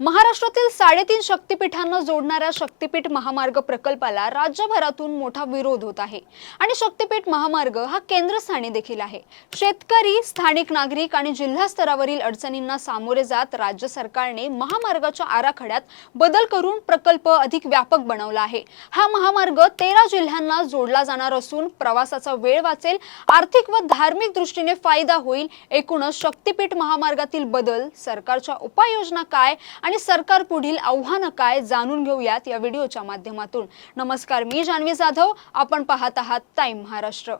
महाराष्ट्रातील 3.5 शक्तिपीठांना जोडणाऱ्या शक्तिपीठ महामार्ग प्रकल्पाला राज्यभरातून मोठा विरोध होत आहे आणि शक्तिपीठ महामार्ग हा केंद्रस्थानी देखील आहे। शेतकरी, स्थानिक नागरिक आणि जिल्हा स्तरावरील अडचणींना सामोरे जात राज्य सरकारने महामार्गाच्या आराखड्यात बदल करून प्रकल्प अधिक व्यापक बनवला आहे। हा महामार्ग 13 जिल्ह्यांना जोडला जाणार असून प्रवासाचा वेळ वाचेल, आर्थिक व धार्मिक दृष्टीने फायदा होईल। एकूणच शक्तिपीठ महामार्गातील बदल, सरकारच्या उपाययोजना काय आणि सरकार पुढील आव्हानं काय जाणून घेऊयात या व्हिडिओच्या माध्यमातून। नमस्कार, मी जान्हवी जाधव, आपण पाहत आहात टाइम महाराष्ट्र।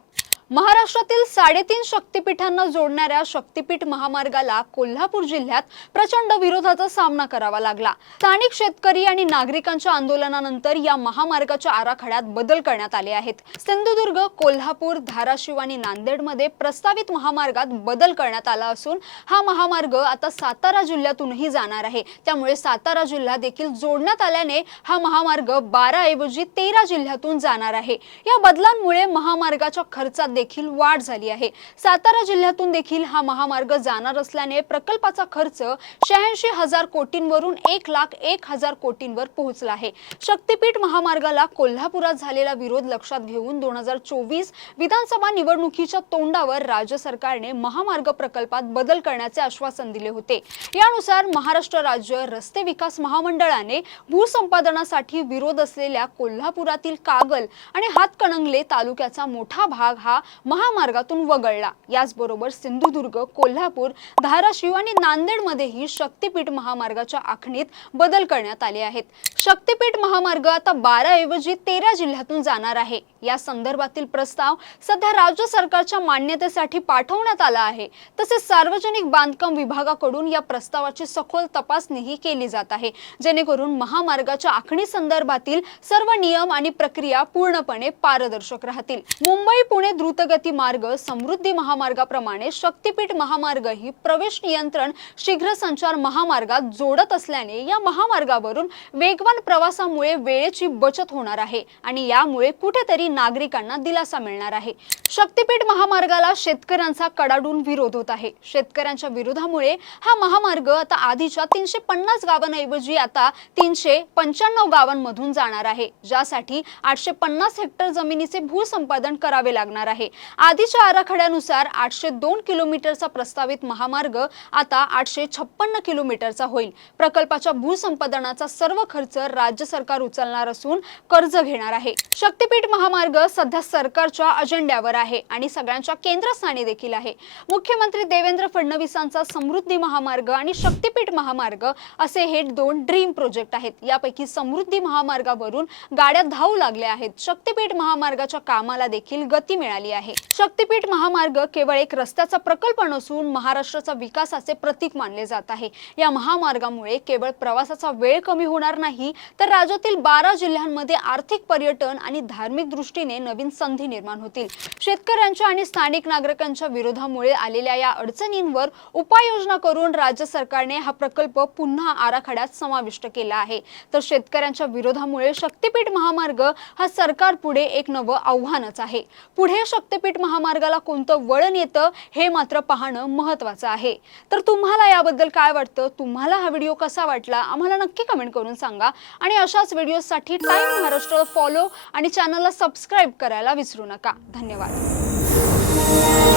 महाराष्ट्रातील 3.5 शक्तिपीठांना जोडणाऱ्या शक्तिपीठ महामार्गाला कोल्हापूर जिल्ह्यात प्रचंड विरोधाचा सामना करावा लागला। स्थानिक शेतकरी आणि नागरिकांच्या आंदोलनानंतर या महामार्गाच्या आराखड्यात बदल करण्यात आले आहेत। सिंधुदुर्ग, कोल्हापूर, धाराशिव आणि नांदेडमध्ये प्रस्तावित महामार्गात बदल करण्यात आला असून हा महामार्ग आता सातारा जिल्ह्यातूनही जाणार आहे। त्यामुळे सातारा जिल्हा देखील जोडण्यात आल्याने हा महामार्ग 12 ऐवजी 13 जिल्ह्यातून जाणार आहे। या बदलांमुळे महामार्गाच्या खर्चात देखील वाढ झाली आहे। सातारा जिल्ह्यातून देखील हा महामार्ग जाणार असल्याने प्रकल्पाचा खर्च 86,000 कोटींवरून 1,01,000 कोटींवर पोहोचला आहे। शक्तिपीठ महामार्गाला कोल्हापुरात झालेला विरोध लक्षात घेऊन 2024 विधानसभा निवडणुकीच्या तोंडावर राज्य सरकारने महामार्ग प्रकल्पात बदल करण्याचे आश्वासन दिले होते। यानुसार महाराष्ट्र राज्य रस्ते विकास महामंडळाने भूसंपादनासाठी विरोध असलेल्या कोल्हापुरातील कागल आणि हातकणंगले तालुक्याचा मोठा भाग हा महामार्गातून वगळला। याचबरोबर सिंधुदुर्ग, कोल्हापूर, धाराशिव आणि नांदेडमध्येही शक्तिपीठ महामार्गाच्या आखणीत बदल करण्यात आले आहेत। शक्तिपीठ महामार्ग आता 12 ऐवजी 13 जिल्ह्यातून जाणार आहे। या संदर्भातील प्रस्ताव सध्या राज्य सरकारच्या मान्यतेसाठी पाठवण्यात आला आहे। तसेच सार्वजनिक बांधकाम विभागाकडून या प्रस्तावाची सखोल तपासणीही केली जात आहे, जेणेकरून महामार्गाच्या आखणी संदर्भातील सर्व नियम आणि प्रक्रिया पूर्णपणे पारदर्शक राहतील। मुंबई पुणे द्रुतगती मार्ग समृद्धी महामार्गाप्रमाणे शक्तिपीठ महामार्ग ही प्रवेश नियंत्रण शीघ्र संचार महामार्गात जोडत असल्याने या महामार्गावरून वेगवान प्रवासामुळे वेळेची बचत होणार आहे आणि यामुळे कुठेतरी नागरिकांना दिलासा मिळणार आहे। शक्तिपीठ महामार्गाला शेतकऱ्यांचा कडाडून विरोध होत आहे। शेतकऱ्यांच्या विरोधामुळे हा महामार्ग आता आधीच्या 350 गावांऐवजी आता 395 गावांमधून जाणार आहे, ज्यासाठी 850 हेक्टर जमिनीचे भूसंपादन करावे लागणार आहे। आधीच्या आराखड्यानुसार 802 किलोमीटरचा प्रस्तावित महामार्ग आता 856 किलोमीटरचा होईल। प्रकल्पाच्या भूसंपादनाचा सर्व खर्च राज्य सरकार उचलणार असून कर्ज घेणार आहे। शक्तिपीठ महामार्ग सध्या सरकारच्या अजेंड्यावर आहे आणि सगळ्यांच्या केंद्रस्थानी देखील आहे। मुख्यमंत्री देवेंद्र फडणवीसांचा समृद्धी महामार्ग आणि शक्तिपीठ महामार्ग असे हे 2 ड्रीम प्रोजेक्ट आहेत। यापैकी समृद्धी महामार्गावरून गाड्या धावू लागल्या आहेत। शक्तिपीठ महामार्गाच्या कामाला देखील गती मिळाली आहे। शक्तिपीठ महामार्ग केवळ एक रस्त्याचा प्रकल्प नसून महाराष्ट्राच्या विकासाचे प्रतीक मानले जात आहे। या महामार्गामुळे केवळ प्रवासाचा वेळ कमी होणार नाही, तर राज्यातील 12 जिल्ह्यांमध्ये आर्थिक, पर्यटन आणि धार्मिक दृष्टीने नवीन संधी निर्माण होतील। शेतकऱ्यांच्या आणि स्थानिक नागरिकांच्या विरोधामुळे आलेल्या या अडचणींवर उपाययोजना करून राज्य सरकारने हा प्रकल्प पुन्हा आराखड्यात समाविष्ट केला आहे। तर शेतकऱ्यांच्या विरोधामुळे शक्तिपीठ महामार्ग हा सरकार पुढे एक नवं आव्हानच आहे। पुढे शक्तिपीठ महामार्गाला कोणतं वळण येतं हे मात्र पाहणं महत्त्वाचं आहे। तर तुम्हाला याबद्दल काय वाटतं? तुम्हाला हा व्हिडिओ कसा वाटला आम्हाला नक्की कमेंट करून सांगा आणि अशाच व्हिडिओसाठी टाइम महाराष्ट्र फॉलो आणि चॅनलला सबस्क्राइब करायला विसरू नका। धन्यवाद।